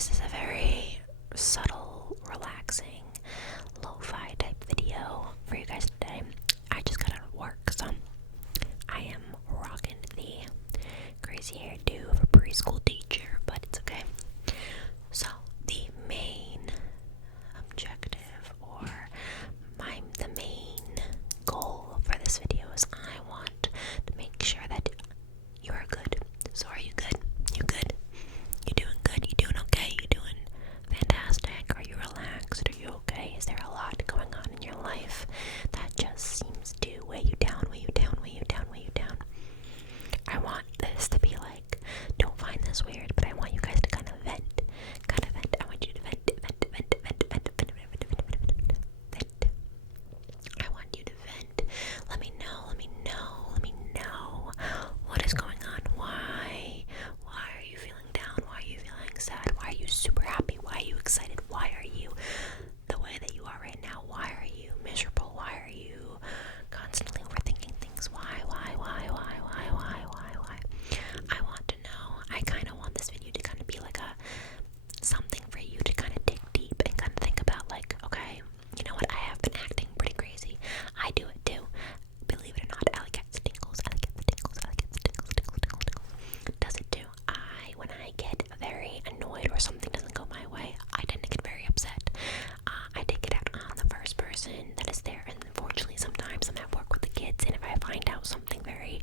This is a very subtle, relaxing, lo-fi type video for you guys today. I just got out of work, so I am rocking the crazy hairdo of a preschool teacher, but it's okay. So the main objective, or the main goal for this video is I want to make sure that you are good. So are you good? You good? You doing good? You doing okay? You doing fantastic? Are you relaxed? Are you okay? Is there a lot going on in your life that just seems to weigh you down, weigh you down, weigh you down, weigh you down? I want this to be like, don't find this weird, but I want you guys to kind of vent. I want you to vent. I want you to vent. Let me know. What is going on? Why are you feeling down? Why are you feeling sad? Why are you super happy? Why are you excited? Why are you the way that you are right now? Why are you miserable? Why are you constantly overthinking things? Why? I want to know. I kind of want this video to kind of be like something for you to kind of dig deep and kind of think about, like, okay, you know what, I have been acting pretty crazy. I do it too. Believe it or not, Alykat Tingles does it too. When I get very annoyed or something doesn't go my way, I tend to get very upset. I take it out on the first person that is there, and unfortunately sometimes I'm at work with the kids, and if I find out something very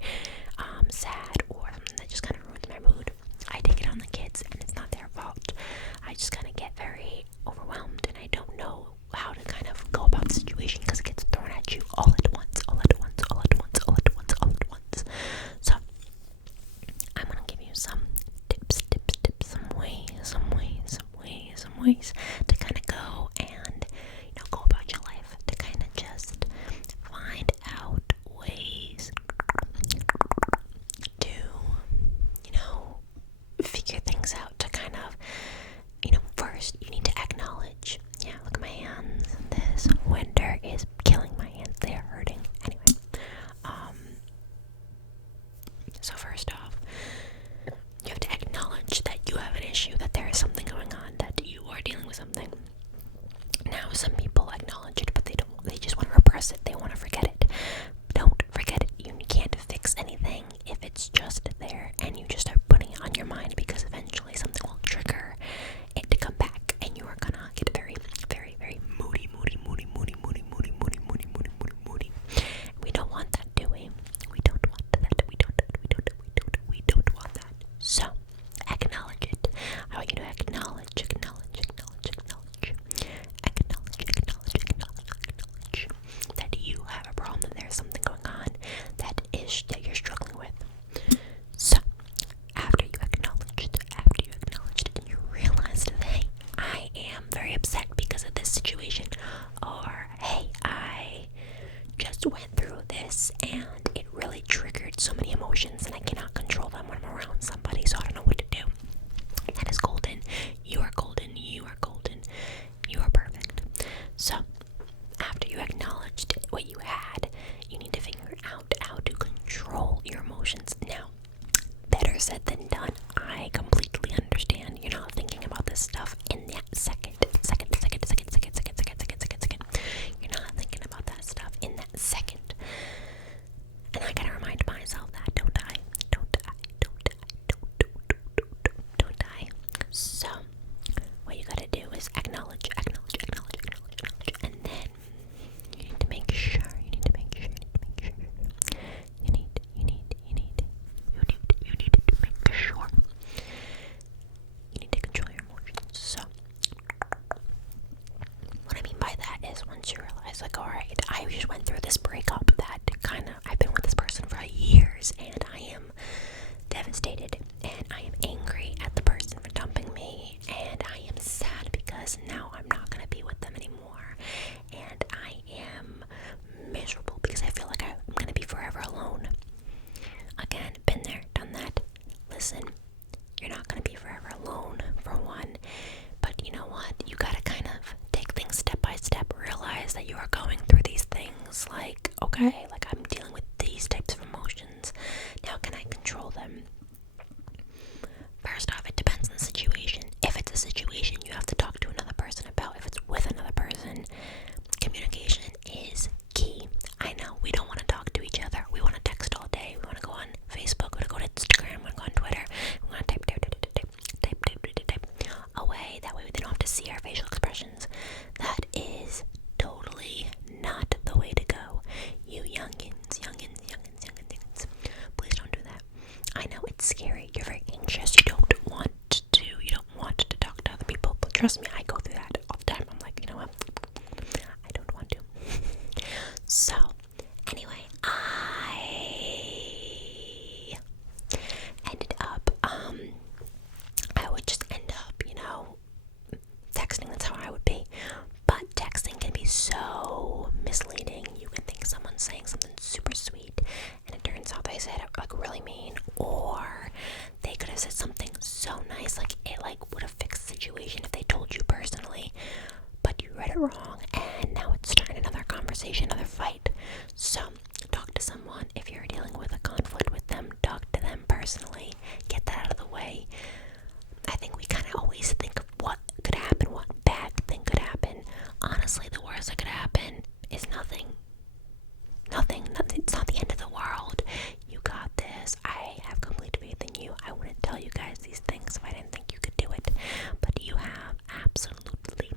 sad or something that just kind of ruins my mood, I take it on the kids, and it's not their fault. I just kind of get very overwhelmed, and I don't know how to kind of go about the situation because it gets thrown at you all at once. So I'm gonna give you some tips, some ways to kind of go and, go about your life, to kind of just find out ways to, figure things out, to kind of, first you need to acknowledge, look at my hands, this winter is killing my hands, they are hurting. Anyway, so first off, you have to acknowledge that you have an issue, that there is something going on, that you are dealing with something. Now, some people acknowledge it, but they just want to repress it, they want to forget it. Don't forget it. You can't fix anything if it's just there and you just start putting it on your mind, because eventually something will trigger it to come back and you are gonna get very, very, very moody. We don't want that, do we? We don't want that. So, acknowledge it. I want you to acknowledge that you have a problem, that there's something going on that you're struggling with. So, after you acknowledged it and you realized that, hey, I am very upset because of this situation, or hey, I just went through this and it really triggered so many emotions and I cannot control them when I'm around somebody, so I don't know what to do. That is golden. You are golden. You are perfect. So, after you acknowledged what you had, you need to figure out how to control your emotions. Now, better said than done. I completely understand. You're not thinking about this stuff in that second. You're not thinking about that stuff in that second. And I gotta remind myself that, don't I? So, what you gotta do is acknowledge, and then you need to make sure. You need to make sure. You need to control your emotions. So, what I mean by that is, once you realize, like, alright, I just went through this breakup that I've been with this person for years, and I am devastated, and I am angry at the person for dumping me, and I am sad because now I'm not going to be with them anymore, and I am miserable because I feel like I'm going to be forever alone. Again, been there, done that. Listen, you're not going to be forever alone, for one, but you know what, you gotta kind of take things step by step, realize that you are going through these things, like, okay, like, I'm dealing with these types of emotions, now can I control them? First off, it depends on the situation. If it's a situation to see our facial expressions. That is totally not the way to go. You youngins, please don't do that. I know it's scary. You're very anxious. You don't want to talk to other people. But trust me, I go through that all the time. I'm like, you know what? I don't want to. So, anyway, I ended up, I would just end up, texting. That's how I would be. But texting can be so misleading. You can think someone's saying something super sweet, and it turns out they said it like really mean, or they could have said something so nice, like it would have fixed the situation if they told you personally, but you read it wrong, and now it's starting another conversation, another fight. So talk to someone. If you're dealing with a conflict with them, talk to them personally. Get that out of the way. I think we kind of always think of what could happen, what bad thing could happen. Honestly, the worst that could happen is nothing. It's not the end of the world. You got this. I have complete faith in you. I wouldn't tell you guys these things if I didn't think you could do it. But you have absolutely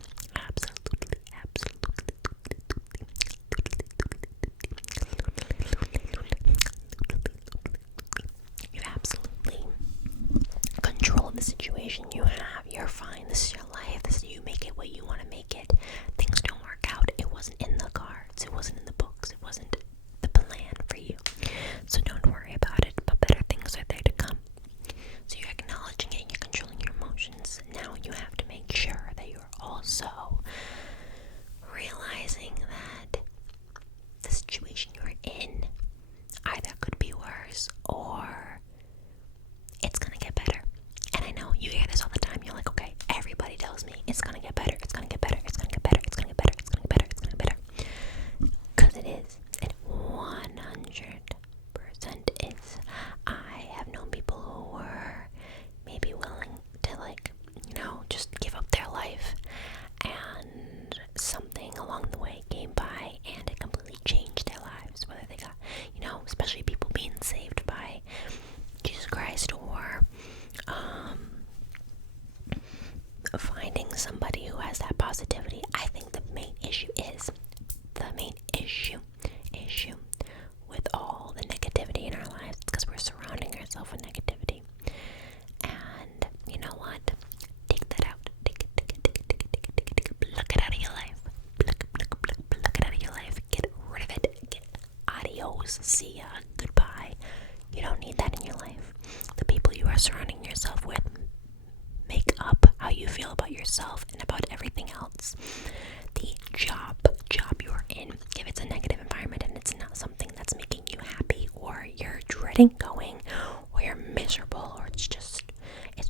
control of the situation. You're fine. This is your life. You make it what you want to make it. Things don't work out. It wasn't in the cards. It wasn't in the books. It wasn't the plan for you. So don't worry about it. But better things are there to come. So you're acknowledging it. You're controlling your emotions. Now you have to make sure that you're also realizing that the situation you're in either could be worse or it's gonna get better. And I know you hear this all the time. You're like, okay, everybody tells me it's gonna get better, it's gonna get better, it's gonna get better, it's gonna get better, it's gonna get better, it's gonna get better. Because it is. It 100% is. I have known people who were maybe willing to just give up their life, and something along the way came by and it completely changed their lives. Whether they got, especially people being saved by Jesus Christ, or finding somebody who has that positivity. I think the main issue with all the negativity in our lives is because we're surrounding ourselves with negativity. And you know what? Take that out. Take it. Pluck it out of your life. Pluck it out of your life. Get rid of it. Adios. See ya. Goodbye. You don't need that in your life. The people you are surrounding yourself with make up how you feel about yourself and about everything else. The job you're in, if it's a negative environment and it's not something that's making you happy, or you're dreading going, or you're miserable, or it's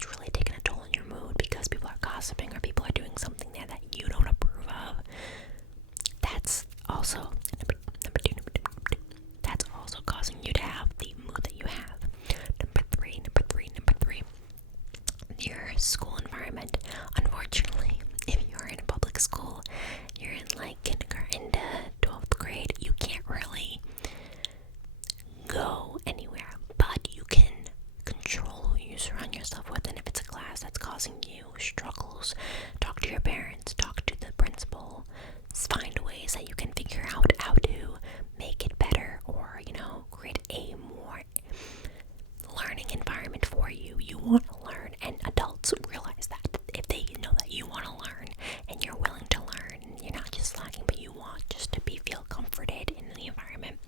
really taking a toll on your mood because people are gossiping or people are doing something there that you don't approve of, that's also number two. That's also causing you to have the mood that you have. Number three. Your school environment. Unfortunately, if you're in a public school, you're in kindergarten to 12th grade, you can't really go anywhere, but you can control who you surround yourself with. And if it's a class that's causing you struggles, talk to your parents, talk to the principal, find ways that you can figure out how to make it better, or create a more learning environment for you. You want to learn, and adults realize that. If they know that you want to learn and you're willing to learn, and you're not just slacking, but you want just to feel comforted in the environment,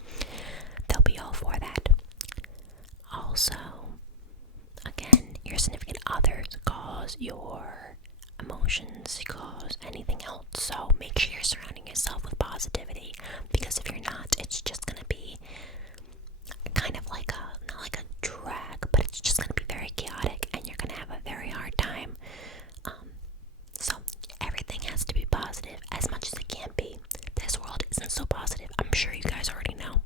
they'll be all for that. Also, again, your significant others cause your emotions, cause anything else. So make sure you're surrounding yourself with positivity, because if you're not, it's just gonna be kind of not like a drag, but it's just gonna be very chaotic, and you're gonna have a very hard time. So everything has to be positive as much as it can be. This world isn't so positive. I'm sure you guys already know.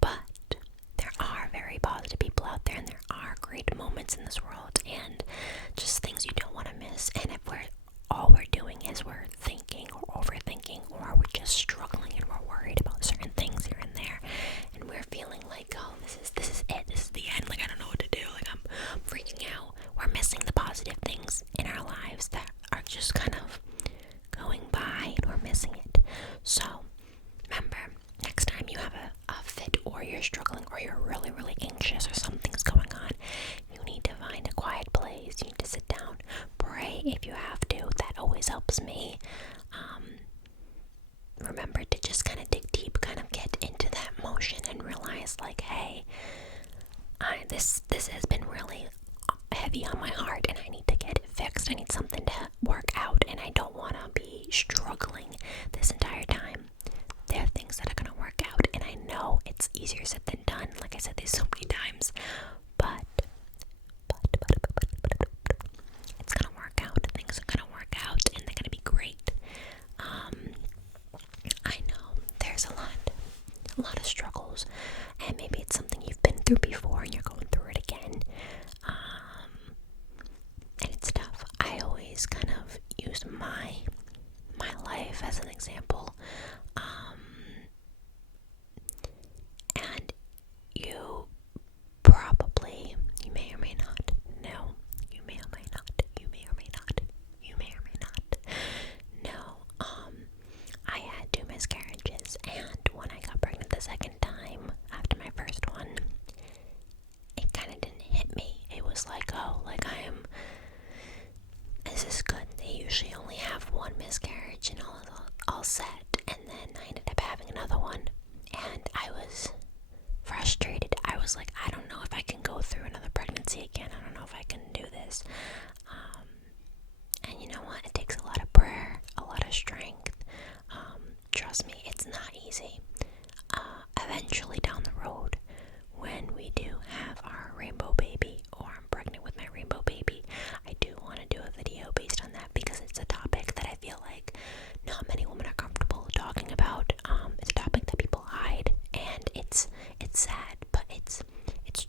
But there are very positive people out there, and there are great moments in this world, and just things you don't want to miss. And if all we're doing is we're thinking or overthinking, or we're just struggling and we're worried about certain things here and there, and we're feeling like, oh, this is it, cry if you have to. That always helps me. Remember to just kind of dig deep, kind of get into that emotion and realize like, hey, this has been really heavy on my heart and I need to get it fixed. I need something to work out and I don't want to be struggling this entire time. There are things that are going to work out, and I know it's easier said than done. Like I said this so many times, but it's going to work out. Things are going to work out and they're going to be great. I know there's a lot of struggles, and maybe it's something you've been through before and you're going through it again. And it's tough. I always kind of use my life as an example. And you may or may not know, you may or may not know, I had 2 miscarriages, and when I got pregnant the second time after my first one, it kind of didn't hit me. It was like, oh, like this is good. They usually only have 1 miscarriage and all set, and then I ended up having another one, and I was frustrated. I was like, I don't know if I can go through another pregnancy again. I don't know if I can do this. And you know what? It takes a lot of prayer, a lot of strength. Trust me, it's not easy. Eventually down the road, when we do have our rainbow baby, or I'm pregnant with my rainbow baby, I do want to do a video based on that because it's a topic that I feel like not many women are comfortable talking about. It's a topic that people hide, and it's sad, but it's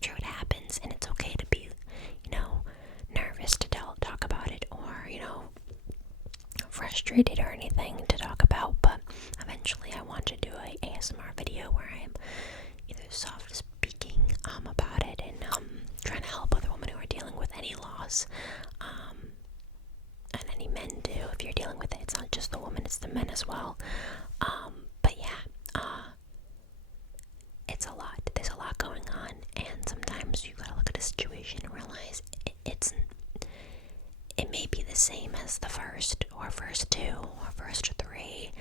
true. It happens, and it's okay to be, nervous to talk about it, or frustrated or anything to talk about. But eventually, I want to do a ASMR video where I'm either soft speaking about it and trying to help other women who are dealing with any loss, and any men too. If you're dealing with it, it's not just the woman, it's the men as well. But yeah, it's a lot. There's a lot going on, and sometimes you gotta look at a situation and realize it may be the same as the first, or first 2, or first 3,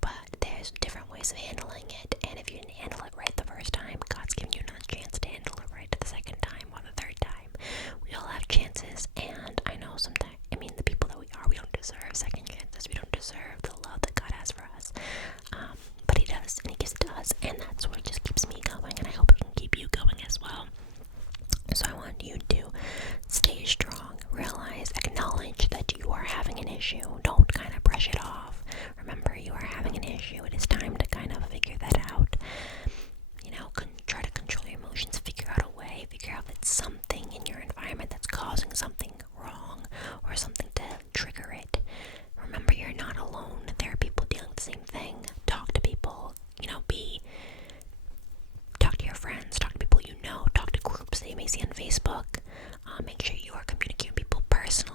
but there's different ways of handling it. And if you didn't handle it right the first time, God's giving you another chance to handle it right the second time or the third time. We all have chances, and I know sometimes, the people that we don't deserve second chances. We don't deserve the love that God has for us. But He does, and He gives it to us, and that's what just keeps me going, and I hope it can keep you going as well. So I want you to stay strong, realize, acknowledge that you are having an issue. Don't kind of brush it off. Remember, you are having an issue. It is time to kind of figure that out. Try to control your emotions, figure out a way, figure out if it's something in your environment that's causing something wrong, or something to trigger it. Remember, you're not alone. There are people dealing with the same thing. Talk to people, talk to your friends, talk to people talk to groups that you may see on Facebook. Make sure you are communicating with people personally.